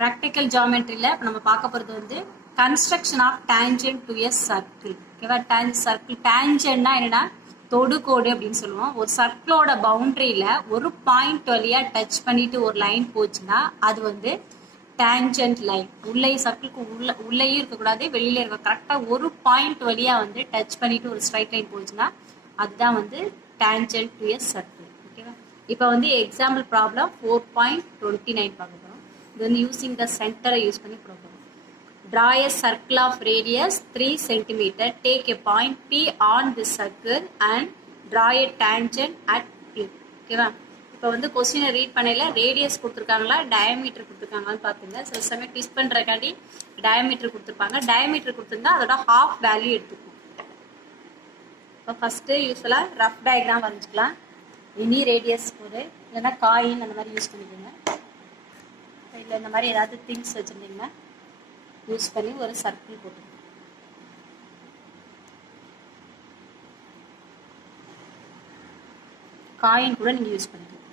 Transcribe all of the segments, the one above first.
Practical ஜியோமெட்ரியில் இப்போ நம்ம பார்க்க போகிறது வந்து construction of tangent to a circle. ஓகேவா? சர்க்கிள் டேஞ்சன்ட்னா என்னன்னா தொடுகோடு அப்படின்னு சொல்லுவோம். ஒரு சர்க்கிளோட பவுண்டரியில் ஒரு பாயிண்ட் வழியாக டச் பண்ணிட்டு ஒரு லைன் போச்சுன்னா அது வந்து டேஞ்சன்ட் லைன். உள்ளே சர்க்கிளுக்கு உள்ளேயும் இருக்கக்கூடாது, வெளியில இருக்க கரெக்டாக ஒரு பாயிண்ட் வழியாக வந்து டச் பண்ணிட்டு ஒரு ஸ்ட்ரைட் லைன் போச்சுன்னா அதுதான் வந்து டேஞ்சன்ட் டு எ சர்க்கிள். ஓகேவா? இப்போ வந்து எக்ஸாம்பிள் ப்ராப்ளம் 4.29 பார்க்க போகிறோம். இது வந்து யூசிங் த சென்டரை யூஸ் பண்ணி போட போகிறோம். Draw a circle of radius 3 cm. Take a point P on this circle and draw a tangent at P. ஓகேவா? இப்போ வந்து கொஸ்டினை ரீட் பண்ணல ரேடியஸ் கொடுத்துருக்காங்களா டயமீட்டர் கொடுத்துருக்காங்களான்னு பார்த்துங்க. சில சமயம் ட்விஸ்ட் பண்ணுறக்காண்டி டயமீட்டர் கொடுத்துருப்பாங்க. டயமீட்டர் கொடுத்துருந்தா அதோட ஹாஃப் வேல்யூ எடுத்துக்கும். இப்போ ஃபஸ்ட்டு யூஸ்வலாக ரஃப் டயக்ராம் வரைஞ்சிக்கலாம். எனி ரேடியஸ் ஒரு இல்லைன்னா காயின் அந்த மாதிரி யூஸ் பண்ணிக்கோங்க. இல்லை இந்த மாதிரி ஏதாவது திங்ஸ் வச்சுருந்தீங்கன்னா யூஸ் பண்ணி ஒரு சர்க்கிள் போட்டு காயின் கூட நீங்கள் யூஸ் பண்ணிக்கலாம்.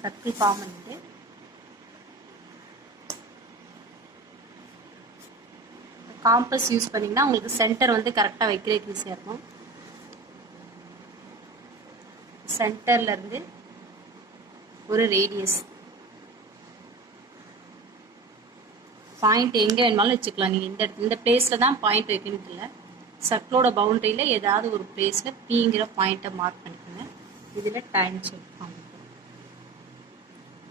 சர்க்கிள் ஃபார்ம் பண்ணிட்டு காம்பஸ் யூஸ் பண்ணிங்கன்னா உங்களுக்கு சென்டர் வந்து கரெக்டாக வைக்கிறதுக்கு ஈஸியாக இருக்கும். சென்டர்ல இருந்து ஒரு ரேடியஸ் பாயிண்ட் எங்கே வேணுமாலும் வச்சுக்கலாம். நீங்கள் இந்த பிளேஸில் தான் பாயிண்ட் வைக்கணும் இல்லை. சர்க்கிளோட பவுண்டரியில் ஏதாவது ஒரு பிளேஸில் பிங்கிற பாயிண்ட்டை மார்க் பண்ணிக்கோங்க. இதில் டேஞ்சன்ட் ஃபார்ம்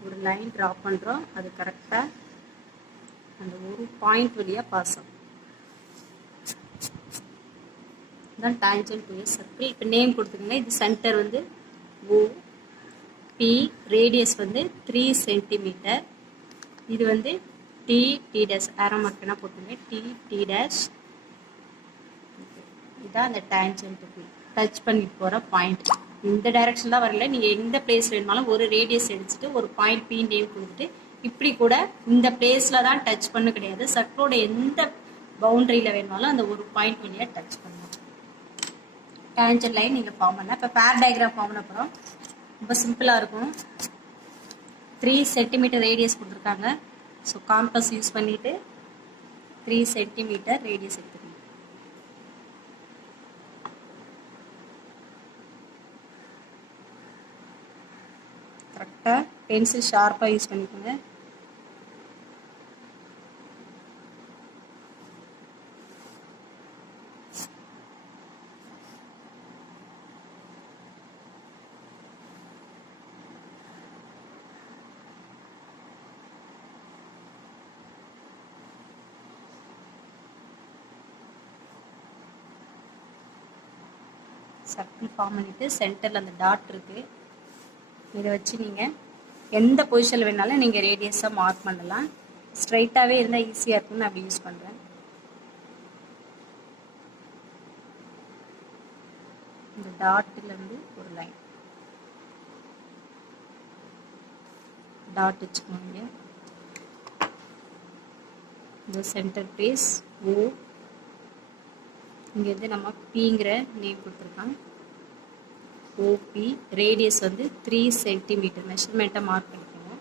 ஒரு லைன் ட்ரா பண்ணுறோம். அது கரெக்டாக அந்த ஒரு பாயிண்ட் வழியாக பாஸ் ஆகும். தான் டேஞ்சன்ட் டு எ சர்க்கிள். இப்போ நேம் கொடுத்துக்கோங்க. இது சென்டர் வந்து ஓ பி, ரேடியஸ் வந்து 3 சென்டிமீட்டர். இது வந்து டி டி டேஷ் ஆரோ மார்க்னா போட்டுங்க. T T dash. இதுதான் அந்த டேஞ்சன்ட்டுக்கு டச் பண்ணிட்டு போகிற பாயிண்ட். இந்த டைரக்ஷன் தான் வரல. நீங்கள் எந்த பிளேஸ் வேணுமாலும் ஒரு ரேடியஸ் எடுத்துட்டு ஒரு பாயிண்ட் பி நேம் கொடுத்துட்டு இப்படி கூட இந்த பிளேஸில் தான் டச் பண்ண கிடையாது. சர்க்கிளோட எந்த பவுண்டரியில் வேணுமாலும் அந்த ஒரு பாயிண்ட் வழியாக டச் பண்ணலாம். டேஞ்சன்ட் லைன் நீங்கள் ஃபார்ம் பண்ண. இப்போ பேர் டயக்ராம் ஃபார்ம் பண்ண போகிறோம். ரொம்ப சிம்பிளாக இருக்கும். 3 சென்டிமீட்டர் ரேடியஸ் கொடுத்துருக்காங்க. ஸோ காம்பஸ் யூஸ் பண்ணிவிட்டு 3 சென்டிமீட்டர் ரேடியஸ் எடுத்துக்கணும். கரெக்டாக பென்சில் ஷார்ப்பாக யூஸ் பண்ணிக்கோங்க. சர்க்கிள் ஃபார்ம் பண்ணிவிட்டு சென்டரில் அந்த டாட் இருக்குது. இதை வச்சு நீங்கள் எந்த பொசிஷனில் வேணாலும் நீங்கள் ரேடியஸாக மார்க் பண்ணலாம். ஸ்ட்ரைட்டாகவே இருந்தால் ஈஸியாக இருக்கும்னு அப்படி யூஸ் பண்ணுறேன். இந்த டாட்டிலேருந்து ஒரு லைன் டாட் வச்சுக்கோங்க. இந்த சென்டர் பிளேஸ் ஓ. இங்கேருந்து நம்ம பிங்கிற நேம் கொடுத்துருக்கோம். ஓபி, ரேடியஸ் வந்து 3 சென்டிமீட்டர் மெஷர்மெண்ட்டை மார்க் பண்ணிக்கோங்க.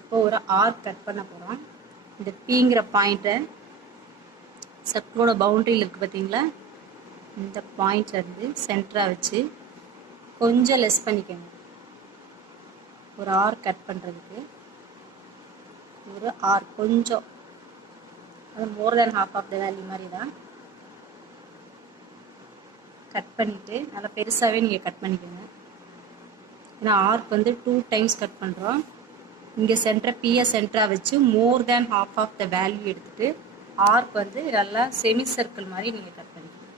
இப்போ ஒரு ஆர்க் கட் பண்ண போகிறோம். இந்த பிங்கிற பாயிண்ட்டை சர்க்கிளோட பவுண்டரியில் இருக்குது பார்த்தீங்களா, இந்த பாயிண்ட்லேருந்து சென்டராக வச்சு கொஞ்சம் லெஸ் பண்ணிக்கோங்க. ஒரு ஆர்க் கட் பண்ணுறதுக்கு ஒரு ஆர்க் கொஞ்சம், அது more than half of the value மாதிரி தான் கட் பண்ணிவிட்டு நல்லா பெருசாகவே நீங்கள் கட் பண்ணிக்கோங்க. ஏன்னா ஆர்க் வந்து 2 டைம்ஸ் கட் பண்ணுறோம். இங்கே பியை சென்டராக வச்சு more than half of the value எடுத்துகிட்டு ஆர்க் வந்து நல்லா செமி சர்க்கிள் மாதிரி நீங்கள் கட் பண்ணிக்கோங்க.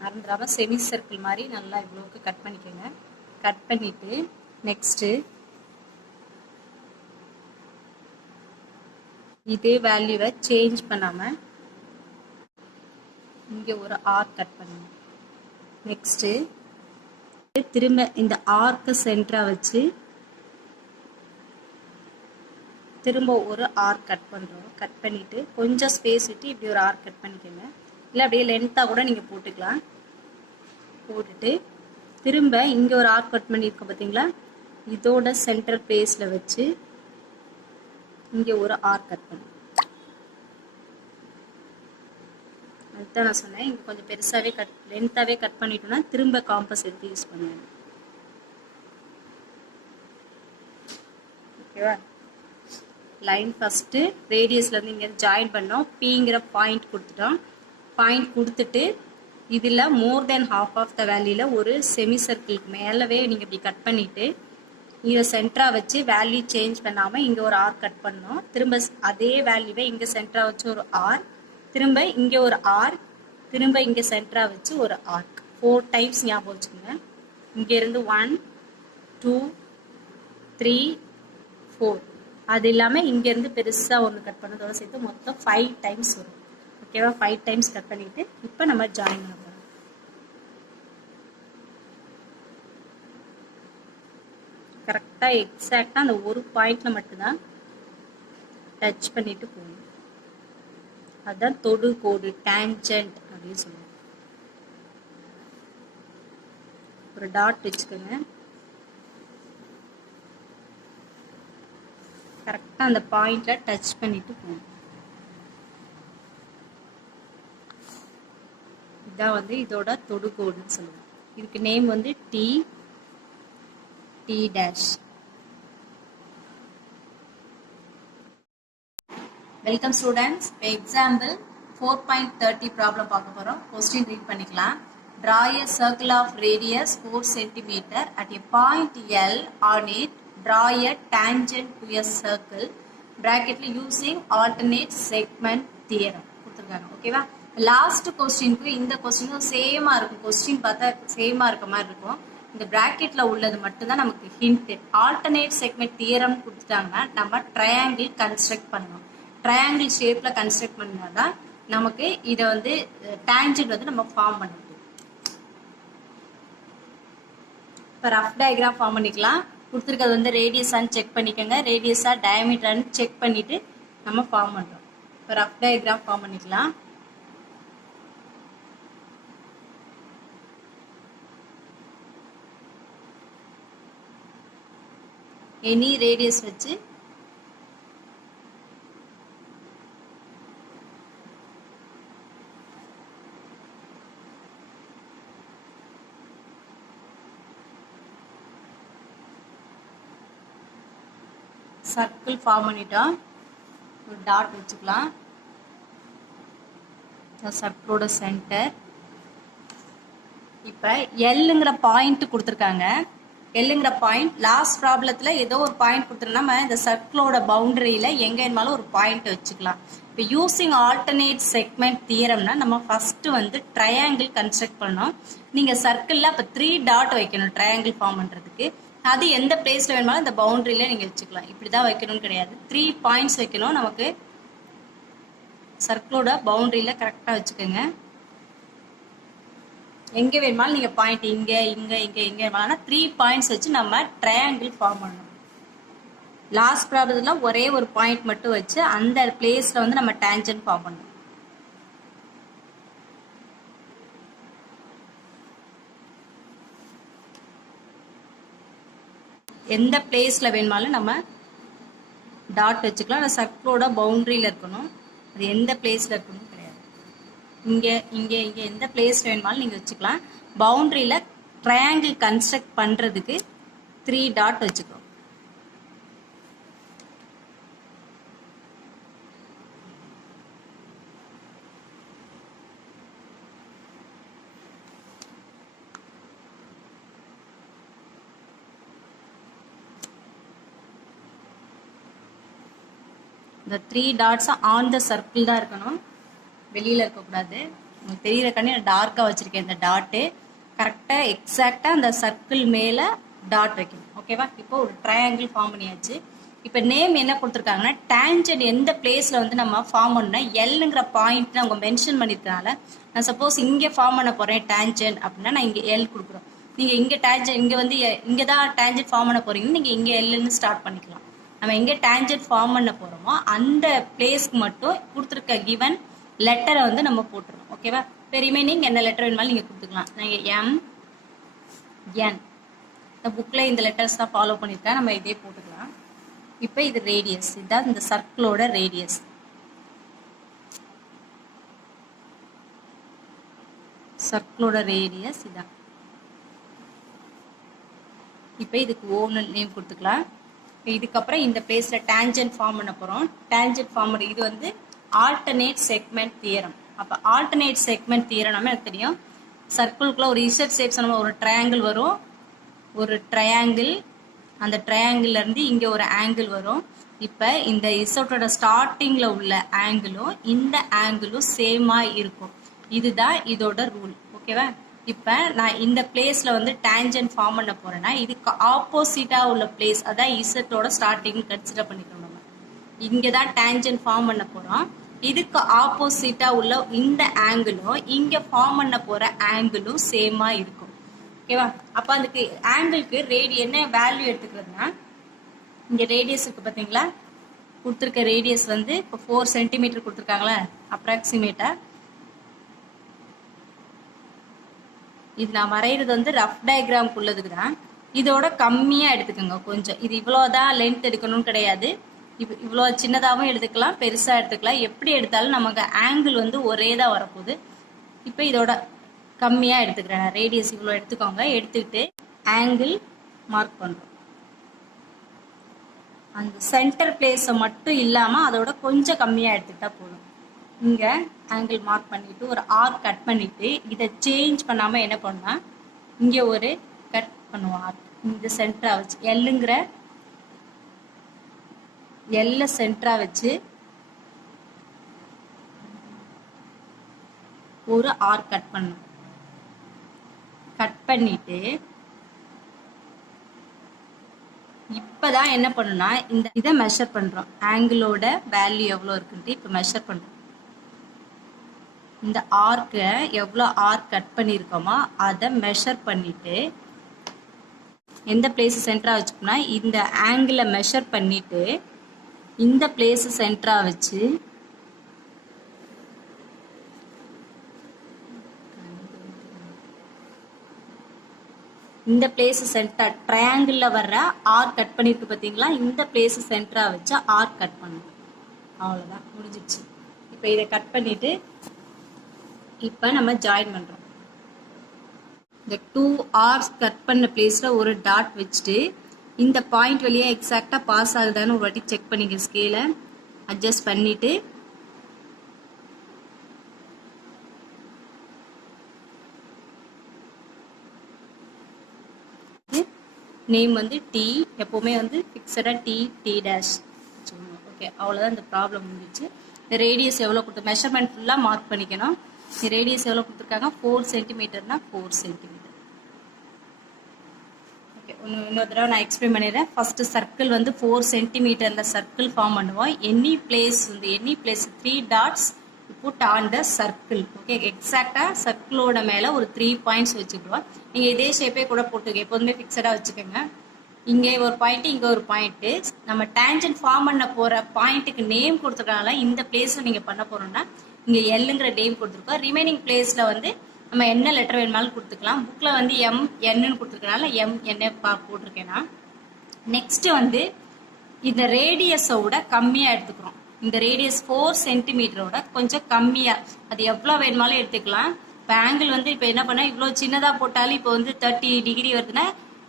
மறந்துடாமல் செமி சர்க்கிள் மாதிரி நல்லா இவ்வளோக்கு கட் பண்ணிக்கோங்க. கட் பண்ணிவிட்டு நெக்ஸ்ட்டு இதே வேல்யூவை சேஞ்ச் பண்ணாமல் இங்கே ஒரு ஆர்க் கட் பண்ணுங்க. நெக்ஸ்ட்டு திரும்ப இந்த ஆர்க்கை சென்டராக வச்சு திரும்ப ஒரு ஆர்க் கட் பண்ணுறோம். கட் பண்ணிவிட்டு கொஞ்சம் ஸ்பேஸ் விட்டு இப்படி ஒரு ஆர்க் கட் பண்ணிக்கோங்க. இல்லை அப்படியே லென்த்தாக கூட நீங்கள் போட்டுக்கலாம். போட்டுட்டு திரும்ப இங்கே ஒரு ஆர்க் கட் பண்ணியிருக்கோம் பார்த்தீங்களா, இதோட சென்டர் பிளேஸில் வச்சு இங்கே ஒரு ஆர் கட் பண்ணணும். அதுதான் நான் சொன்னேன், இங்கே கொஞ்சம் பெருசாகவே லென்த்தாகவே கட் பண்ணிட்டோம்னா திரும்ப காம்பஸ் எடுத்து யூஸ் பண்ணுவேன். ஓகேவா? லைன் ஃபஸ்ட்டு ரேடியஸ்லேருந்து இங்கே ஜாயின் பண்ணோம், பிங்கிற பாயிண்ட் கொடுத்துட்டோம். பாயிண்ட் கொடுத்துட்டு இதில் மோர் தென் ஹாஃப் ஆஃப் த வேல்யூவில் ஒரு செமி சர்க்கிளுக்கு மேலவே நீங்கள் இப்படி கட் பண்ணிவிட்டு இதை சென்டராக வச்சு வேல்யூ சேஞ்ச் பண்ணாமல் இங்கே ஒரு ஆர் கட் பண்ணோம். திரும்ப அதே வேல்யூவை இங்கே சென்டராக வச்சு ஒரு ஆர், திரும்ப இங்கே ஒரு ஆர், திரும்ப இங்கே சென்டராக வச்சு ஒரு ஆர்க். 4 டைம்ஸ் ஞாபகம் வச்சுக்கோங்க. இங்கேருந்து 1 2 3 4, அது இல்லாமல் இங்கேருந்து பெருசாக ஒன்று கட் பண்ணதோட சேர்த்து மொத்தம் 5 டைம்ஸ் வரும். ஓகேவா? 5 டைம்ஸ் கட் பண்ணிவிட்டு இப்போ நம்ம ஜாயின் பண்ண போகிறோம். கரெக்டாக எக்ஸாக்டாக அந்த ஒரு பாயிண்டில் மட்டும்தான் டச் பண்ணிட்டு போகணும். அதுதான் தொடு கோடு, டேன்ஜென்ட் அப்படின்னு சொல்லுவோம். ஒரு டாட் வச்சுக்கோங்க. கரெக்டாக அந்த பாயிண்ட்ல டச் பண்ணிட்டு போகணும். இதான் வந்து இதோட தொடுகோடுன்னு சொல்லுவோம். இதுக்கு நேம் வந்து டி டேஷ். Welcome students. இப்போ எக்ஸாம்பிள் 4.30 ப்ராப்ளம் பார்க்க போகிறோம். கொஸ்டின் ரீட் பண்ணிக்கலாம். Draw a circle of radius 4 cm at a point L. On it, draw a tangent to a circle. Bracketல using alternate segment theorem கொடுத்துருக்காங்க. ஓகேவா? Last கொஸ்டினுக்கு இந்த கொஸ்டினும் சேமாக இருக்கும். கொஸ்டின் பார்த்தா சேமாக இருக்க மாதிரி இருக்கும். இந்த பிராக்கெட்டில் உள்ளது மட்டும்தான் நமக்கு ஹிண்ட். ஆல்டர்னேட் செக்மெண்ட் தியரம் கொடுத்துட்டாங்கன்னா நம்ம ட்ரையாங்கிள் கன்ஸ்ட்ரக்ட் பண்ணணும். ட்ரையாங்கிள் ஷேப்பில் கன்ஸ்ட்ரக்ட் பண்ணால் தான் நமக்கு இதை வந்து டேஞ்சன்ட் வந்து நம்ம ஃபார்ம் பண்ண முடியும். இப்போ ரஃப் டயக்ராம் ஃபார்ம் பண்ணிக்கலாம். கொடுத்துருக்கிறது வந்து ரேடியஸான்னு செக் பண்ணிக்கோங்க. ரேடியஸா டயமீட்டரான்னு செக் பண்ணிவிட்டு நம்ம ஃபார்ம் பண்ணுறோம். இப்போ ரஃப் டயக்ராம் ஃபார்ம் பண்ணிக்கலாம். எனி ரேடியஸ் வச்சு சர்க்கிள் ஃபார்ம் பண்ணிட்டோம். ஒரு டாட் வச்சுக்கலாம். சர்க்கிளோட சென்டர். இப்போ எல்லுங்கிற பாயிண்ட் கொடுத்துருக்காங்க. எல்லுங்கிற பாயிண்ட் லாஸ்ட் ப்ராப்ளத்தில் ஏதோ ஒரு பாயிண்ட் கொடுத்துருந்தா நம்ம இந்த சர்க்கிளோட பவுண்டரியில் எங்கே இருந்தாலும் ஒரு பாயிண்ட் வச்சுக்கலாம். இப்போ யூஸிங் ஆல்டர்னேட் செக்மெண்ட் தியரம்னா நம்ம ஃபஸ்ட்டு வந்து ட்ரையாங்கிள் கன்ஸ்ட்ரக்ட் பண்ணோம். நீங்கள் சர்க்கிளில் அப்போ 3 டாட் வைக்கணும் ட்ரையாங்கிள் ஃபார்ம் பண்ணுறதுக்கு. அது எந்த பிளேஸில் வேணுமாலும் இந்த பவுண்டரியில் நீங்கள் வச்சுக்கலாம். இப்படி தான் வைக்கணும்னு கிடையாது. 3 பாயிண்ட்ஸ் வைக்கணும். நமக்கு சர்க்கிளோட பவுண்டரியில் கரெக்டாக வச்சுக்கோங்க. எங்கே வேணுமாலும் நீங்கள் பாயிண்ட் இங்கே இங்கே இங்கே எங்கே வேணுமாலும் 3 பாயிண்ட்ஸ் வச்சு நம்ம ட்ரையாங்கிள் ஃபார்ம் பண்ணணும். லாஸ்ட் ப்ராப்ளத்தில் ஒரே ஒரு பாயிண்ட் மட்டும் வச்சு அந்த பிளேஸில் வந்து நம்ம டேஞ்சன்ட் ஃபார்ம் பண்ணணும். எந்த பிளேஸில் வேணுமாலும் நம்ம டாட் வச்சுக்கலாம். அந்த சர்க்கிளோட பவுண்டரியில் இருக்கணும். அது எந்த பிளேஸில் இருக்கணும் கிடையாது. இங்கே இங்கே இங்கே எந்த பிளேஸில் வேணுமாலும் நீங்கள் வச்சுக்கலாம். பவுண்டரியில் ட்ரையாங்கிள் கன்ஸ்ட்ரக்ட் பண்ணுறதுக்கு 3 டாட் வச்சுக்கோம். இந்த 3 டாட்ஸ் ஆன் த சர்க்கிள் தான் இருக்கணும், வெளியில் இருக்கக்கூடாது. உங்களுக்கு தெரிகிற கண்ணி டார்க்காக வச்சுருக்கேன். இந்த டாட்டு கரெக்டாக எக்ஸாக்டாக அந்த சர்க்கிள் மேலே டாட் வைக்கணும். ஓகேவா? இப்போ ஒரு ட்ரையாங்கிள் ஃபார்ம் பண்ணியாச்சு. இப்போ நேம் என்ன கொடுத்துருக்காங்கன்னா டேஞ்சன்ட் எந்த பிளேஸில் வந்து நம்ம ஃபார்ம் பண்ணோம்னா எல்லுங்கிற பாயிண்ட் அவங்க மென்ஷன் பண்ணியிருக்கனால நான் சப்போஸ் இங்கே ஃபார்ம் பண்ண போகிறேன் டேஞ்சன்ட் அப்படின்னா நான் இங்கே எல் கொடுக்குறோம். நீங்கள் இங்கே டேஞ்சன்ட் இங்கே வந்து இங்கே தான் டேஞ்சன்ட் ஃபார்ம் பண்ண போகிறீங்கன்னு நீங்கள் இங்கே எல்லுன்னு ஸ்டார்ட் பண்ணிக்கலாம். நம்ம எங்கே டேஞ்சன்ட் ஃபார்ம் பண்ண போகிறோமோ அந்த பிளேஸ்க்கு மட்டும் கொடுத்துருக்க கிவன் லெட்டரை வந்து நம்ம போட்டுருவோம். ஓகேவா? இப்போ ரிமைனிங் என்ன லெட்டர் வேணுமாலும் நீங்கள் கொடுத்துக்கலாம். நீங்கள் எம் என் இந்த புக்கில் இந்த லெட்டர்ஸ் தான் ஃபாலோ பண்ணியிருக்கேன். நம்ம இதே போட்டுக்கலாம். இப்போ இது ரேடியஸ், இதுதான் இந்த சர்க்கிளோட ரேடியஸ். சர்க்கிளோட ரேடியஸ் இதான். இப்போ இதுக்கு ஓன்னு நேம் கொடுத்துக்கலாம். இதுக்கப்புறம் இந்த பிளேஸில் டேஞ்சன்ட் ஃபார்ம் பண்ண போகிறோம். டேஞ்சன்ட் ஃபார்ம் இது வந்து ஆல்டர்னேட் செக்மெண்ட் தியரம். அப்போ ஆல்டர்னேட் செக்மெண்ட் தியரம் நம்ம எனக்கு தெரியும். சர்க்கிள்குள்ளே ஒரு இசட் ஷேப் சொன்ன ஒரு ட்ரையாங்கிள் வரும், ஒரு ட்ரையாங்கிள், அந்த ட்ரையாங்கிள்லேருந்து இங்கே ஒரு ஆங்கிள் வரும். இப்போ இந்த இசட்டோட ஸ்டார்டிங்கில் உள்ள ஆங்கிளும் இந்த ஆங்கிளும் சேமாக இருக்கும். இதுதான் இதோட ரூல். ஓகேவா? இப்போ நான் இந்த பிளேஸில் வந்து டேஞ்சன்ட் ஃபார்ம் பண்ண போகிறேன்னா இதுக்கு ஆப்போசிட்டாக உள்ள பிளேஸ், அதான் இசட்டோட ஸ்டார்டிங் கன்சிடர் பண்ணிக்கணும். நம்ம இங்கே தான் டேஞ்சன்ட் ஃபார்ம் பண்ண போகிறோம். இதுக்கு ஆப்போசிட்டாக உள்ள இந்த ஆங்கிளும் இங்கே ஃபார்ம் பண்ண போகிற ஆங்கிளும் சேமாக இருக்கும். ஓகேவா? அப்போ அதுக்கு ஆங்கிளுக்கு என்ன வேல்யூ எடுத்துக்கிறதுனா, இங்கே ரேடியஸ் இருக்குது பார்த்தீங்களா, கொடுத்துருக்க ரேடியஸ் வந்து இப்போ 4 சென்டிமீட்டர் கொடுத்துருக்காங்களா அப்ராக்சிமேட்டாக. இது நான் வரைகிறது வந்து ரஃப் டயக்ராம்குள்ளதுக்கு தான். இதோட கம்மியாக எடுத்துக்கோங்க கொஞ்சம். இது இவ்வளோதான் லென்த் எடுக்கணும்னு கிடையாது. இவ்வளோ சின்னதாகவும் எடுத்துக்கலாம், பெருசாக எடுத்துக்கலாம். எப்படி எடுத்தாலும் நமக்கு ஆங்கிள் வந்து ஒரே தான் வரப்போகுது. இப்போ இதோட கம்மியாக எடுத்துக்கிறேன். ரேடியஸ் இவ்வளோ எடுத்துக்கோங்க. எடுத்துக்கிட்டு ஆங்கிள் மார்க் பண்ணுறோம். அந்த சென்டர் பிளேஸை மட்டும் இல்லாமல் அதோட கொஞ்சம் கம்மியாக எடுத்துக்கிட்டா போதும். இங்கே ஆங்கிள் மார்க் பண்ணிவிட்டு ஒரு ஆர்க் கட் பண்ணிவிட்டு இதை சேஞ்ச் பண்ணாமல் என்ன பண்ணால் இங்கே ஒரு கட் பண்ணுவோம் ஆர்க். இந்த சென்டராக வச்சு எல்லுங்கிற எல்ல சென்டராக வச்சு ஒரு ஆர்க் கட் பண்ணணும். கட் பண்ணிட்டு இப்போதான் என்ன பண்ணுன்னா இதை மெஷர் பண்ணுறோம். ஆங்கிளோட வேல்யூ எவ்வளோ இருக்குன்ட்டு இப்போ மெஷர் பண்ணுறோம். இந்த ஆர்க்கை எவ்வளோ ஆர்க் கட் பண்ணியிருக்கோமோ அதை மெஷர் பண்ணிவிட்டு எந்த பிளேஸு சென்டராக வச்சுக்கோன்னா இந்த ஆங்கிளை மெஷர் பண்ணிவிட்டு இந்த பிளேஸு சென்டராக வச்சு இந்த பிளேஸு சென்டர் ட்ரையாங்கிளில் வர்ற ஆர்க் கட் பண்ணியிருக்கு பார்த்தீங்களா, இந்த பிளேஸு சென்டராக வச்சு ஆர்க் கட் பண்ணணும். அவ்வளோதான், முடிஞ்சிடுச்சு. இப்போ இதை கட் பண்ணிவிட்டு இப்போ நம்ம ஜாயின் பண்ணுறோம். இந்த 2 ஆர்ஸ் கட் பண்ண பிளேஸில் ஒரு டாட் வச்சுட்டு இந்த பாயிண்ட் வழியாக எக்ஸாக்டாக பாஸ் ஆகுதான்னு ஒரு வாட்டி செக் பண்ணிக்க. ஸ்கேலை அட்ஜஸ்ட் பண்ணிவிட்டு நேம் வந்து டி, எப்போவுமே வந்து ஃபிக்ஸடாக டி டேஷ் வச்சுக்கோங்க. ஓகே, அவ்வளோதான். இந்த ப்ராப்ளம் முடிஞ்சிச்சு. இந்த ரேடியஸ் எவ்வளோ கொடுத்து மெஷர்மெண்ட் ஃபுல்லாக மார்க் பண்ணிக்கணும். ரேடியஸ் எவ்வளோ கொடுத்துருக்காங்க, 4 சென்டிமீட்டர்னா 4 சென்டிமீட்டர். ஓகே, இன்னொரு தடவை நான் எக்ஸ்பிளைன் பண்ணிடுறேன். ஃபர்ஸ்ட் சர்க்கிள் வந்து 4 சென்டிமீட்டரில் சர்க்கிள் ஃபார்ம் பண்ணுவோம். Any place 3 dots put on the circle. Okay, எக்ஸாக்டாக சர்க்கிளோட மேலே ஒரு 3 பாயிண்ட்ஸ் வச்சுக்கிடுவோம். நீங்கள் இதே ஷேப்பே கூட போட்டுக்க, எப்போதுமே ஃபிக்ஸடாக வச்சுக்கோங்க. இங்கே ஒரு பாயிண்ட்டு, இங்கே ஒரு பாயிண்ட்டு. நம்ம டேஞ்சன்ட் ஃபார்ம் பண்ண போகிற பாயிண்ட்டுக்கு நேம் கொடுத்துருக்காங்களா, இந்த பிளேஸில் நீங்கள் பண்ண போகிறோம்னா இங்கே எல்லுங்கிற நேம் கொடுத்துருக்கோம். ரிமைனிங் பிளேஸில் வந்து நம்ம என்ன லெட்டர் வேணுமாலும் கொடுத்துக்கலாம். புக்கில் வந்து என்னன்னு கொடுத்துருக்கனால என்ன போட்டிருக்கேன்னா. நெக்ஸ்ட்டு வந்து இந்த ரேடியஸோட கம்மியாக எடுத்துக்கிறோம். இந்த ரேடியஸ் 4 சென்டிமீட்டரோட கொஞ்சம் கம்மியாக, அது எவ்வளோ வேணுமாலும் எடுத்துக்கலாம். இப்போ ஆங்கிள் வந்து இப்போ என்ன பண்ணால் இவ்வளோ சின்னதாக போட்டாலும் இப்போ வந்து 30 டிகிரி வருதுன்னா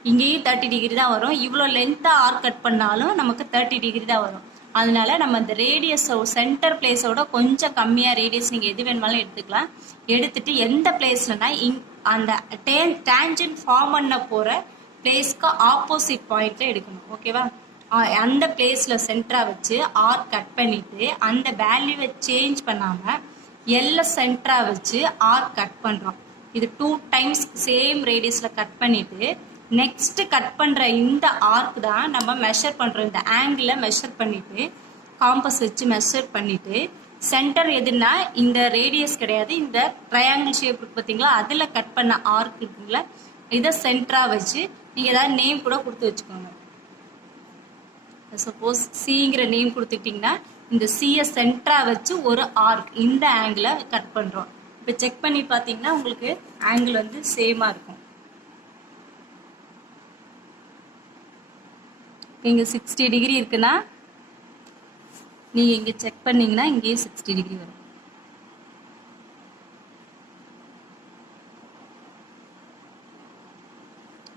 இங்கேயும் 30 டிகிரி தான் வரும். இவ்வளோ லென்த்தாக ஆர்க் கட் பண்ணாலும் நமக்கு 30 டிகிரி தான் வரும். அதனால நம்ம இந்த ரேடியஸோ சென்டர் பிளேஸோட கொஞ்சம் கம்மியாக ரேடியஸ் நீங்கள் எது வேணுமாலும் எடுத்துக்கலாம். எடுத்துட்டு எந்த பிளேஸ்லனா அந்த டேஞ்சன்ட் ஃபார்ம் பண்ண போகிற பிளேஸ்க்கு ஆப்போசிட் பாயிண்ட்ல எடுக்கணும். ஓகேவா? அந்த பிளேஸில் சென்டராக வச்சு ஆர்க் கட் பண்ணிவிட்டு அந்த வேல்யூவை சேஞ்ச் பண்ணாமல் எல்ல சென்டராக வச்சு ஆர்க் கட் பண்ணுறோம். இது 2 டைம்ஸ் சேம் ரேடியஸில் கட் பண்ணிவிட்டு நெக்ஸ்ட் கட் பண்ணுற இந்த ஆர்க் தான் நம்ம மெஷர் பண்ணுறோம். இந்த ஆங்கிளை மெஷர் பண்ணிவிட்டு காம்பஸ் வச்சு மெஷர் பண்ணிவிட்டு சென்டர் எதுனா இந்த ரேடியஸ் கிடையாது, இந்த ட்ரையாங்கிள் ஷேப் இருக்கு பார்த்தீங்களா, அதில் கட் பண்ண ஆர்க் இருக்குங்களா, இதை சென்டராக வச்சு நீங்கள் ஏதாவது நேம் கூட கொடுத்து வச்சுக்கோங்க. சப்போஸ் சிங்கிற நேம் கொடுத்துக்கிட்டிங்கன்னா இந்த சியை சென்டராக வச்சு ஒரு ஆர்க் இந்த ஆங்கிளை கட் பண்ணுறோம். இப்போ செக் பண்ணி பார்த்தீங்கன்னா உங்களுக்கு ஆங்கிள் வந்து சேமாக இருக்கும். இங்கே 60 டிகிரி இருக்குன்னா நீங்கள் இங்கே செக் பண்ணிங்கன்னா இங்கேயும் 60 டிகிரி வரும்.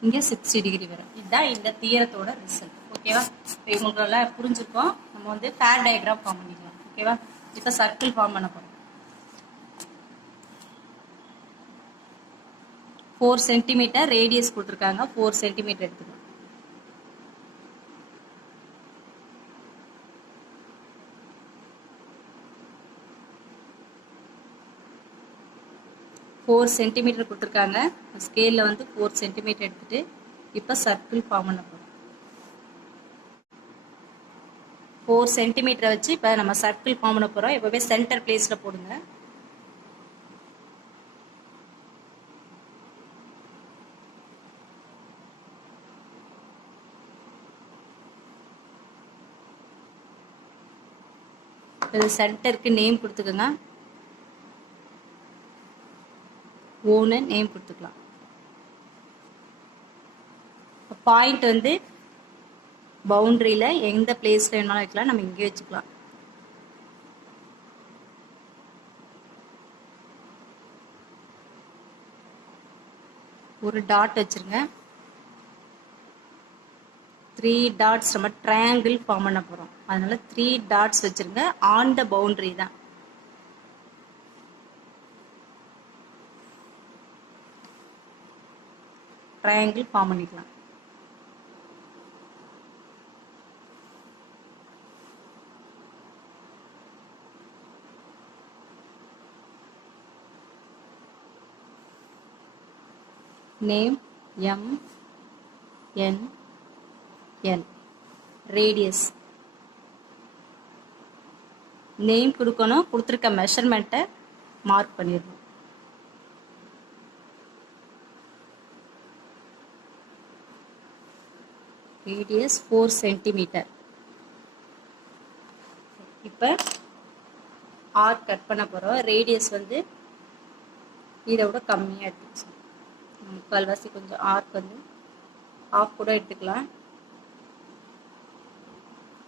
இங்கே 60 டிகிரி வரும். இதுதான் இந்த தியரத்தோட ரிசல்ட். ஓகேவா? இப்போ இவங்களோட புரிஞ்சுருக்கோம். நம்ம வந்து ஃபேர் டயக்ராம் ஃபார்ம் பண்ணிக்கலாம். ஓகேவா? இப்போ சர்க்கிள் ஃபார்ம் பண்ண போகிறோம். 4 சென்டிமீட்டர் ரேடியஸ் கொடுத்துருக்காங்க. 4 சென்டிமீட்டர் எடுத்துக்கலாம். ஃபோர் சென்டிமீட்டர் கொடுத்துருக்காங்க. ஸ்கேலில் வந்து 4 சென்டிமீட்டர் எடுத்துட்டு இப்போ சர்க்கிள் ஃபார்ம் பண்ண போகிறோம். 4 சென்டிமீட்டரை வச்சு இப்போ நம்ம சர்க்கிள் ஃபார்ம் பண்ண போகிறோம். எப்போவே சென்டர் பிளேஸில் போடுங்க. இது சென்டருக்கு நேம் கொடுத்துக்கோங்க. ஓன்னு நேம் கொடுத்துக்கலாம். பாயிண்ட் வந்து பவுண்டரியில் எந்த பிளேஸில் வேணாலும் வைக்கலாம். நம்ம இங்கே வச்சுக்கலாம். ஒரு டாட் வச்சுருங்க. 3 டாட்ஸ் நம்ம ட்ரையாங்கிள் ஃபார்ம் பண்ண போகிறோம். அதனால 3 டாட்ஸ் வச்சுருங்க. ஆன் த பவுண்டரி தான். ட்ரையாங்கிள் ஃபார்ம் பண்ணிக்கலாம். Name MNL. ரேடியஸ் நேம் கொடுக்கணும். கொடுத்துருக்க மெஷர்மெண்ட்டை மார்க் பண்ணிடணும். Radius 4 centimetre. இப்போ ஆர்க் கட் பண்ண போகிறோம். ரேடியஸ் வந்து இதை விட கம்மியாக எடுத்துக்கலாம். முக்கால்வாசி கொஞ்சம் ஆர்க் வந்து ஆஃப் கூட எடுத்துக்கலாம்.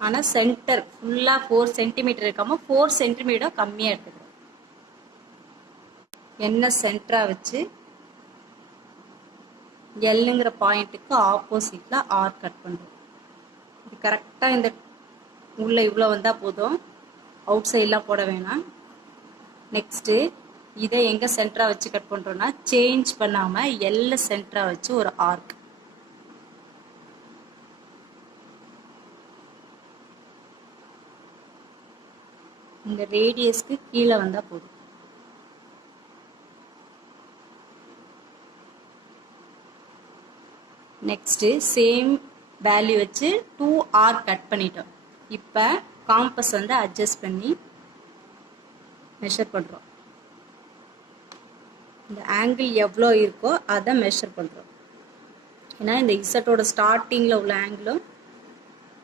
ஆனால் சென்டர் ஃபுல்லாக 4 சென்டிமீட்டர் இருக்காமல் 4 சென்டிமீட்டர் கம்மியாக எடுத்துக்கிறோம். என்ன சென்டராக வச்சு எல்லுங்கிற பாயிண்ட்டுக்கு ஆப்போசிட்டில் ஆர்க் கட் பண்ணுறோம். இது கரெக்டாக இந்த உள்ள இவ்வளோ வந்தால் போதும். அவுட் சைட்லாம் போட வேணாம். நெக்ஸ்ட்டு இதை எங்கே சென்டராக வச்சு கட் பண்ணுறோன்னா சேஞ்ச் பண்ணாமல் எல்ல சென்டராக வச்சு ஒரு ஆர்க். இந்த ரேடியஸ்க்கு கீழே வந்தால் போதும். நெக்ஸ்ட்டு சேம் வேல்யூ வச்சு 2 ஆர்க் கட் பண்ணிட்டோம். இப்போ காம்பஸ் வந்து அட்ஜஸ்ட் பண்ணி மெஷர் பண்ணுறோம். இந்த ஆங்கிள் எவ்வளோ இருக்கோ அதை மெஷர் பண்ணுறோம். ஏன்னா இந்த இசட்டோட ஸ்டார்டிங்கில் உள்ள ஆங்கிளும்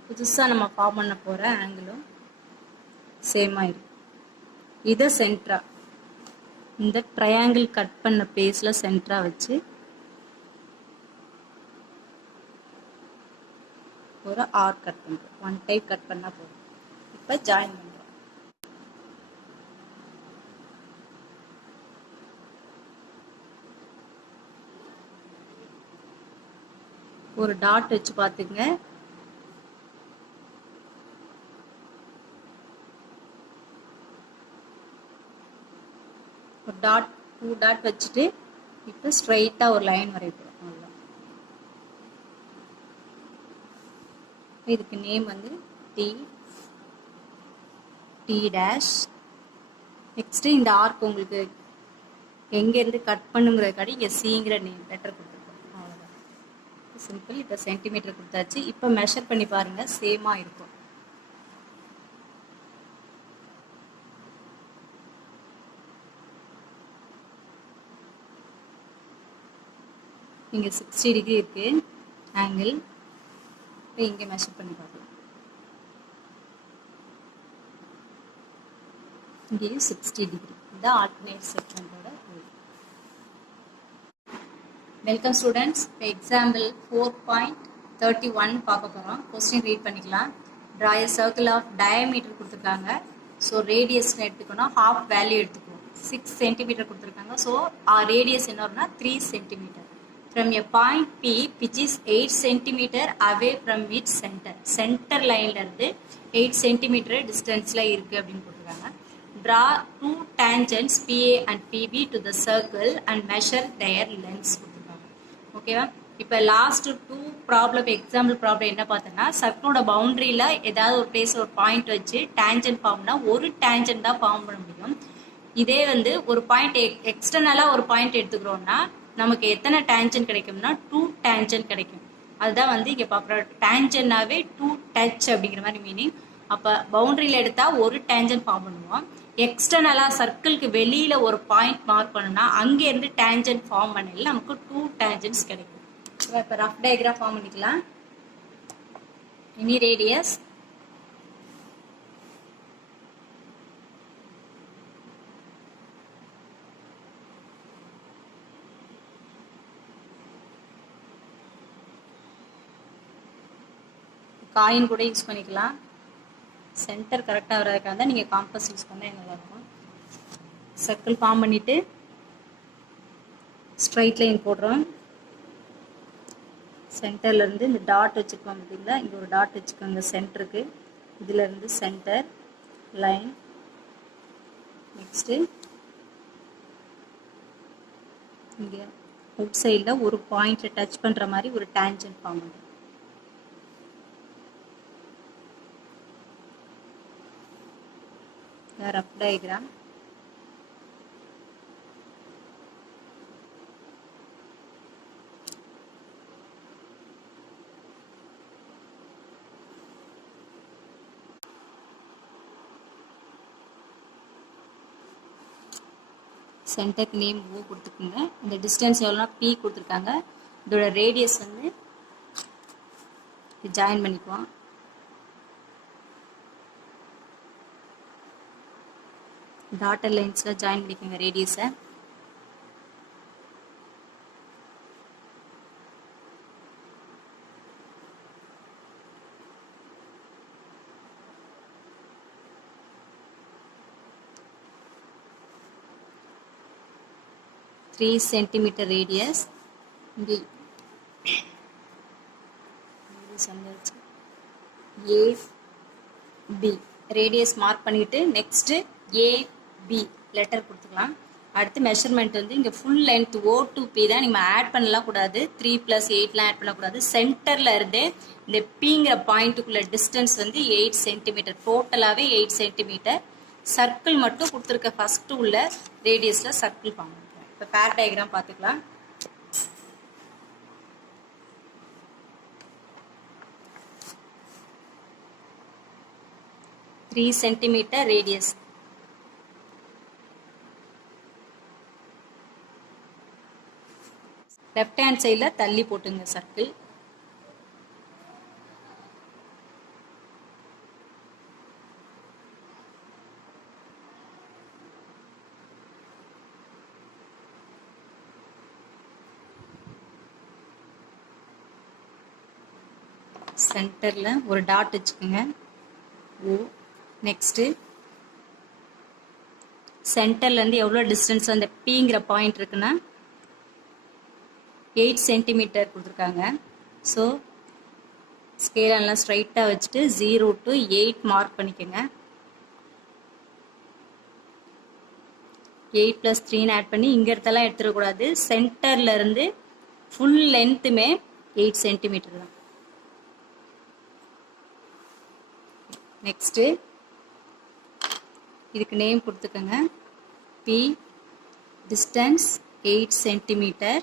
புதுசாக நம்ம ஃபார்ம் பண்ண போகிற ஆங்கிளும் சேமாக இருக்கும். இதை சென்டரா இந்த ட்ரையாங்கிள் கட் பண்ண பிளேஸில் சென்டரா வச்சு ஒரு ஆர்க் கட் பண்ணுறோம். 1 டைப் கட் பண்ணால் போதும். இப்போ ஜாயின் பண்ணுறோம். ஒரு டாட் வச்சு பார்த்துங்க. ஒரு டாட் 2 டாட் வச்சுட்டு இப்போ ஸ்ட்ரைட்டாக ஒரு லைன் வரைப்போம். அவ்வளோதான். இதுக்கு நேம் வந்து டி டேஷ். நெக்ஸ்ட்டு இந்த ஆர்க் உங்களுக்கு எங்கேருந்து கட் பண்ணுங்கிறதுக்காடி இங்கே சிங்கிற நேம் லெட்டர் கொடுத்துருக்கோம். அவ்வளோதான், சிம்பிள். இப்போ சென்டிமீட்டர் கொடுத்தாச்சு. இப்போ மெஷர் பண்ணி பாருங்கள், சேமாக இருக்கும். இங்கே 60 டிகிரி இருக்குது ஆங்கிள். இப்போ இங்கே மெஷர் பண்ணி பார்க்கலாம். இங்கேயும் 60 டிகிரி. இந்த ஆல்டர்னேட் செக்மெண்டோட ரூல். Welcome students. இப்போ எக்ஸாம்பிள் 4.13 31 பார்க்க போகிறோம். கொஸ்டின் ரீட் பண்ணிக்கலாம். Draw a circle of diameter கொடுத்துருக்காங்க. ஸோ ரேடியஸ்னு எடுத்துக்கணும், ஹாஃப் வேல்யூ எடுத்துக்கணும். 6 சென்டிமீட்டர் கொடுத்துருக்காங்க. ஸோ ரேடியஸ் என்ன வரும்னா 3 centimetre. From A point B which is 8 centimetre away from its centre. Centre லைன்லேருந்து 8 சென்டிமீட்டர் டிஸ்டன்ஸில் இருக்குது அப்படின்னு போட்டிருக்காங்க. Draw 2 tangents PA and PB to the circle and measure their lengths கொடுத்துருக்காங்க. ஓகேவா? இப்போ லாஸ்ட் 2 ப்ராப்ளம் எக்ஸாம்பிள் ப்ராப்ளம் என்ன பார்த்தோன்னா, சர்க்கிளோட பவுண்டரியில் ஏதாவது ஒரு பிளேஸ் ஒரு பாயிண்ட் வச்சு டேஞ்சன்ட் ஃபார்ம்னா ஒரு டேஞ்சன்ட் தான் ஃபார்ம் பண்ண முடியும். இதே வந்து ஒரு பாயிண்ட் எக்ஸ்டர்னலாக ஒரு பாயிண்ட் எடுத்துக்கிறோம்னா நமக்கு எத்தனை டேஞ்சன்ட் கிடைக்கும்னா 2 டேஞ்சன்ட் கிடைக்கும். அதுதான் வந்து இங்கே பார்க்குறோம். டேஞ்சன்ட்னாவே 2 டச் அப்படிங்கிற மாதிரி மீனிங். அப்போ பவுண்டரியில் எடுத்தால் ஒரு டேஞ்சன்ட் ஃபார்ம் பண்ணுவோம். எக்ஸ்டர்னலாக சர்க்கிளுக்கு வெளியில் ஒரு பாயிண்ட் மார்க் பண்ணோம்னா அங்கேருந்து டேஞ்சன்ட் ஃபார்ம் பண்ணல நமக்கு 2 டேஞ்சன்ட்ஸ் கிடைக்கும். இப்போ ரஃப் டயக்ராம் ஃபார்ம் பண்ணிக்கலாம். இனி ரேடியஸ், காயின் கூட யூஸ் பண்ணிக்கலாம். சென்டர் கரெக்டாக வர்றதுக்காக தான் நீங்கள் காம்பஸ் யூஸ் பண்ணால் நல்லாயிருக்கும். சர்க்கிள் ஃபார்ம் பண்ணிவிட்டு ஸ்ட்ரைட் லைன் போடுறோம். சென்டர்லேருந்து இந்த டாட் வச்சுருக்கோம் பார்த்தீங்களா, இங்கே ஒரு டாட் வச்சுக்கோங்க சென்டருக்கு. இதிலேருந்து சென்டர் லைன். நெக்ஸ்ட்டு இங்கே அவுட் சைடில் ஒரு பாயிண்ட்டில் டச் பண்ணுற மாதிரி ஒரு டேஞ்சன்ட் ஃபார்ம் பண்ணும். Rough diagram. சென்டருக்கு நேம் ஓ கொடுத்துக்குங்க. இந்த டிஸ்டன்ஸ் எவ்வளோனா பி கொடுத்துருக்காங்க. இதோட ரேடியஸ் வந்து ஜாயின் பண்ணிக்குவோம். டாட்டர் லைன்ஸில் ஜாயின் பண்ணிக்கோங்க ரேடியஸை. Three centimetre radius. இங்கே ஏபி ரேடியஸ் மார்க் பண்ணிவிட்டு நெக்ஸ்ட்டு ஏபி லெட்டர் கொடுத்துக்கலாம். அடுத்து மெஷர்மெண்ட் வந்து இங்கே ஃபுல் லென்த் O2P தான். நீங்கள் ஆட் பண்ணலாம் கூடாது. 3 + 8லாம் ஆட் பண்ணக்கூடாது. சென்டரில் இருந்தே இந்த பிங்கிற பாயிண்ட்டுக்குள்ள டிஸ்டன்ஸ் வந்து 8 சென்டிமீட்டர். டோட்டலாகவே 8 சென்டிமீட்டர். சர்க்கிள் மட்டும் கொடுத்துருக்க ஃபஸ்ட்டு உள்ள ரேடியஸில் சர்க்கிள் ஃபார்ம். இப்போ பேர் டயக்ராம் பார்த்துக்கலாம். Three centimetre radius. Left hand சைடில் தள்ளி போட்டுங்க சர்க்கிள். சென்டரில் ஒரு டாட் வச்சுக்கோங்க ஓ. நெக்ஸ்ட்டு சென்டர்லேருந்து எவ்வளோ டிஸ்டன்ஸ் அந்த பிங்கிற பாயிண்ட் இருக்குன்னா 8 சென்டிமீட்டர் கொடுத்துருக்காங்க. ஸோ ஸ்கேலெல்லாம் ஸ்ட்ரைட்டாக வச்சுட்டு 0 to 8 மார்க் பண்ணிக்கோங்க. 8 + 3 ஆட் பண்ணி இங்கே இடத்தெல்லாம் எடுத்துடக்கூடாது. சென்டர்லேருந்து ஃபுல் லென்த்துமே 8 சென்டிமீட்டர் தான். நெக்ஸ்ட்டு இதுக்கு நேம் கொடுத்துக்கோங்க. B distance 8 centimetre.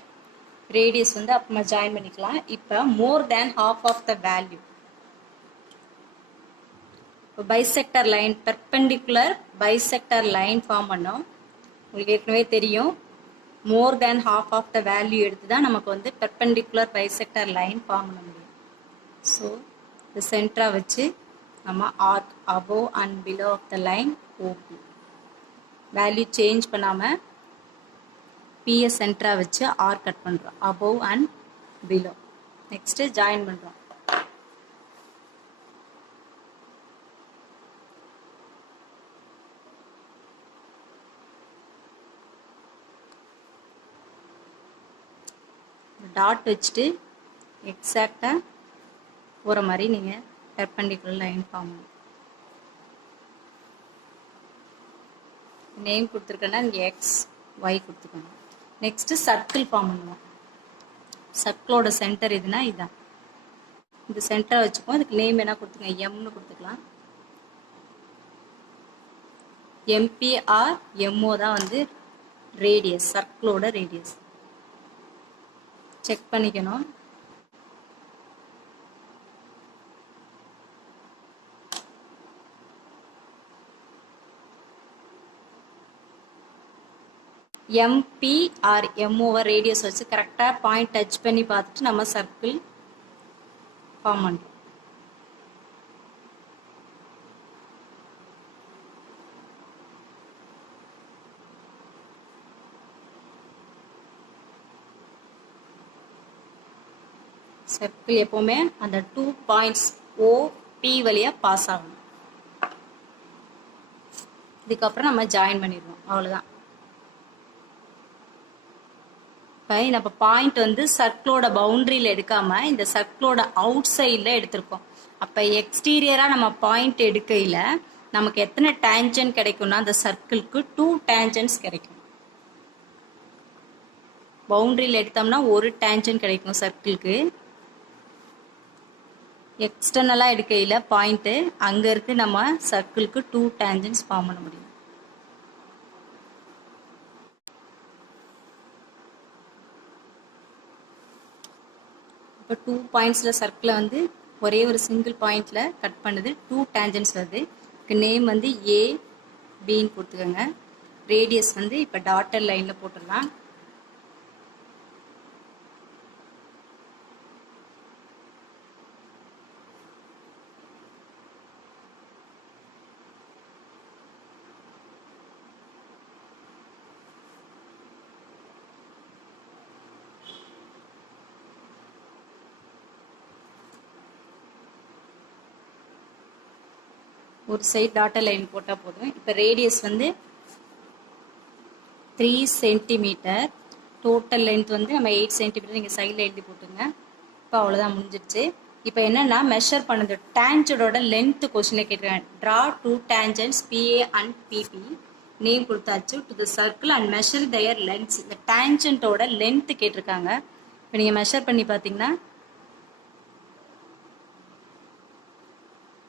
ரேடியஸ் வந்து அப்புறமா ஜாயின் பண்ணிக்கலாம். இப்போ more than half of the value. இப்போ bisector line, perpendicular bisector line form பண்ணோம். உங்களுக்கு ஏற்கனவே தெரியும். More than half of the value எடுத்து தான் நமக்கு வந்து பெர்பெண்டிகுலர் பைசெக்டர் லைன் ஃபார்ம் பண்ண முடியும். ஸோ இந்த சென்டராக வச்சு நம்ம arc above and below of the line OP value change பண்ணாமல் பிஎஸ் சென்டராக வச்சு ஆர்க் கட் பண்ணுறோம் above and below. Next join பண்ணுறோம். டாட் வச்சுட்டு எக்ஸாக்டாக போகிற மாதிரி நீங்கள் பெர்பெண்டிகுலர் லைன் ஃபார்ம் பண்ணணும். நேம் கொடுத்துருக்கேன்னா நீங்கள் எக்ஸ் ஒய் கொடுத்துக்கணும். நெக்ஸ்ட்டு சர்க்கிள் ஃபார்ம் பண்ணுவோம். சர்க்கிளோட சென்டர் எதுனா இதுதான். இந்த சென்டரை வச்சுப்போம். அதுக்கு நேம் என்ன கொடுத்துக்கோங்க, எம்னு கொடுத்துக்கலாம். எம்பிஆர் எம்ஓ தான் வந்து ரேடியஸ், சர்க்கிளோட ரேடியஸ். செக் பண்ணிக்கணும். எம்பிஆர் எம்ஓவர் ரேடியஸ் வச்சு கரெக்டாக பாயிண்ட் டச் பண்ணி பார்த்துட்டு நம்ம சர்க்கிள் ஃபார்ம் பண்ணுறோம். சர்க்கிள் எப்போவுமே அந்த 2 பாயிண்ட்ஸ் ஓபி வழியாக பாஸ் ஆகணும். இதுக்கப்புறம் நம்ம ஜாயின் பண்ணிடுவோம், அவ்வளோதான். இப்போ நம்ம பாயிண்ட் வந்து சர்க்கிளோட பவுண்டரியில் எடுக்காமல் இந்த சர்க்கிளோட அவுட் சைடில் எடுத்திருக்கோம். அப்போ எக்ஸ்டீரியராக நம்ம பாயிண்ட் எடுக்கையில் நமக்கு எத்தனை டேஞ்சன்ட் கிடைக்கும்னா அந்த சர்க்கிளுக்கு 2 டேஞ்சன்ட்ஸ் கிடைக்கும். பவுண்டரியில் எடுத்தோம்னா ஒரு டேஞ்சன்ட் கிடைக்கும் சர்க்கிளுக்கு. எக்ஸ்டர்னலாக எடுக்கையில் பாயிண்ட்டு அங்கே இருக்கு நம்ம சர்க்கிளுக்கு 2 டேஞ்சன்ட்ஸ் ஃபார்ம் பண்ண முடியும். இப்போ 2 பாயிண்ட்ஸில் சர்க்கிளை வந்து ஒரே ஒரு சிங்கிள் பாயிண்டில் கட் பண்ணுது, 2 டேஞ்சன்ட்ஸ் வருது. நேம் வந்து ஏ பின்னு கொடுத்துக்கோங்க. ரேடியஸ் வந்து இப்போ டாட்டர் லைனில் போட்டுடலாம். ஒரு சைடு டாட்டர் லைன் போட்டால் போதும். இப்போ ரேடியஸ் வந்து 3 சென்டிமீட்டர், டோட்டல் லென்த் வந்து நம்ம 8 சென்டிமீட்டர் நீங்கள் சைடில் எழுதி போட்டுங்க. இப்போ அவ்வளோதான், முடிஞ்சிடுச்சு. இப்போ என்னென்னா மெஷர் பண்ணுது டேஞ்சோட லென்த்து கொஸ்டினில் கேட்டிருக்காங்க. Draw 2 tangents PA and PB. Name கொடுத்தாச்சு. To the circle and measure their lengths. இந்த டேஞ்சன்ட்டோட லென்த்து கேட்டிருக்காங்க. இப்போ நீங்கள் மெஷர் பண்ணி பார்த்தீங்கன்னா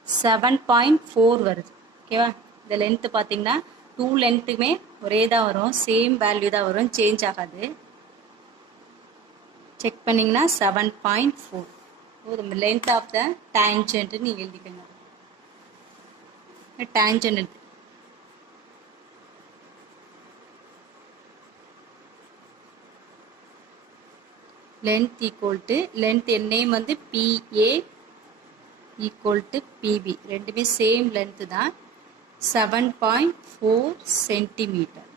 7.4 வருது. ஓகேவா? இந்த லென்த்து பார்த்தீங்கன்னா 2 லென்த்துமே ஒரே தான் வரும், சேம் வேல்யூ தான் வரும், சேஞ்ச் ஆகாது. செக் பண்ணிங்கன்னா 7.4. the length of the tangent நீங்கள் எழுதிக்கங்க. tangent length equal to length name வந்து PA equal to PB. ரெண்டுமே சேம் லென்த் தான். 7.4 சென்டிமீட்டர்.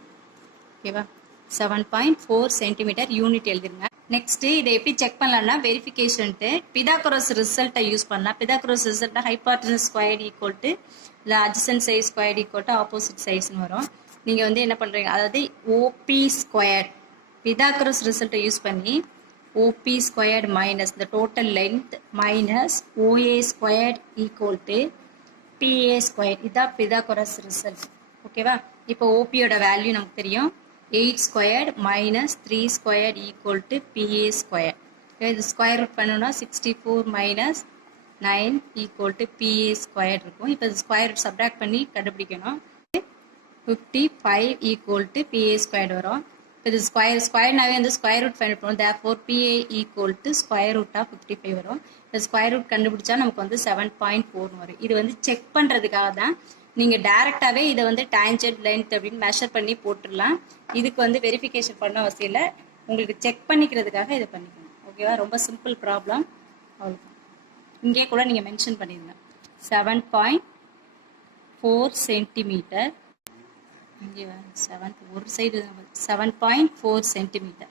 ஓகேவா? 7.4 சென்டிமீட்டர் யூனிட் எழுதிருங்க. நெக்ஸ்ட் இதை எப்படி செக் பண்ணலாம்னா வெரிஃபிகேஷன்ட்டு பிதாகோரஸ் ரிசல்ட்டை யூஸ் பண்ணலாம். பிதாகோரஸ் ரிசல்ட்டை ஹைபார்டனஸ் ஸ்கொயர்ட் ஈக்குவல் டு இல்லை adjacent side squared equal to opposite சைட்ஸ்னு வரும். நீங்கள் வந்து என்ன பண்ணுறீங்க, அதாவது ஓபி ஸ்கொயர்ட் பிதாகோரஸ் ரிசல்ட்டை யூஸ் பண்ணி OP squared minus the total length minus OA squared equal to PA squared. இதான் பிதாகோரஸ் ரிசல்ட். ஓகேவா? இப்போ ஓபியோட வேல்யூ நமக்கு தெரியும். 8 squared minus 3 squared equal to PA squared. இது ஸ்கொயர் ரூட் பண்ணோம்னா 64 minus 9 equal to PA squared இருக்கும். இப்போ ஸ்கொயர் ரூட் சப்ராக்ட் பண்ணி கண்டுபிடிக்கணும். 55 equal to PA squared வரும். இது ஸ்கொயர்னாவே வந்து ஸ்கொயர் ரூட் ஃபைண்ட் பண்ணுவோம். Therefore PA equal to square root of 55 வரும். இந்த ஸ்கொயர் ரூட் கண்டுபிடிச்சா நமக்கு வந்து 7.4 வரும். இது வந்து செக் பண்ணுறதுக்காக தான். நீங்கள் டேரெக்டாகவே இதை வந்து டேஞ்சன்ட் லென்த் அப்படின்னு மெஷர் பண்ணி போட்டுடலாம். இதுக்கு வந்து வெரிஃபிகேஷன் பண்ண அவசியம் இல்லை, உங்களுக்கு செக் பண்ணிக்கிறதுக்காக இதை பண்ணிக்கணும். ஓகேவா? ரொம்ப சிம்பிள் ப்ராப்ளம். அவ்வளோதான். இங்கே கூட நீங்கள் மென்ஷன் பண்ணிடுங்க. 7.4 சென்டிமீட்டர். இங்கே ஒரு சைடு 7.4 சென்டிமீட்டர்.